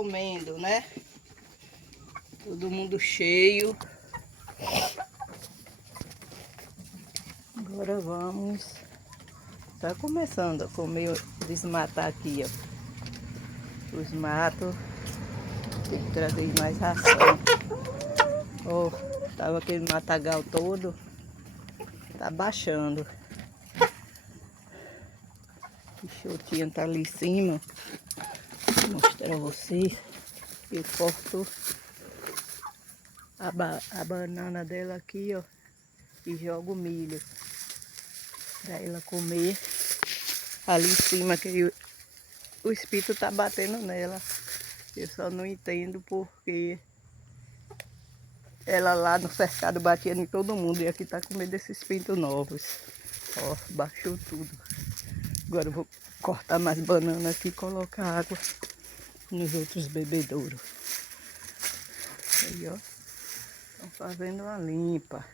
comendo, né? Todo mundo cheio. Agora vamos. Tá começando a comer, desmatar aqui, ó. Os matos. Tem que trazer mais ração. Ó, tava aquele matagal todo. Tá baixando. O Peixotinho tá ali em cima. Vou mostrar a vocês. Eu corto a banana dela aqui, ó. E jogo milho. Pra ela comer. Ali em cima que o espírito tá batendo nela. Eu só não entendo porque ela lá no cercado batia em todo mundo. E aqui tá com medo desses pintos novos. Ó, baixou tudo. Agora eu vou cortar mais banana aqui e colocar água nos outros bebedouros. Aí, ó. Estão fazendo uma limpa.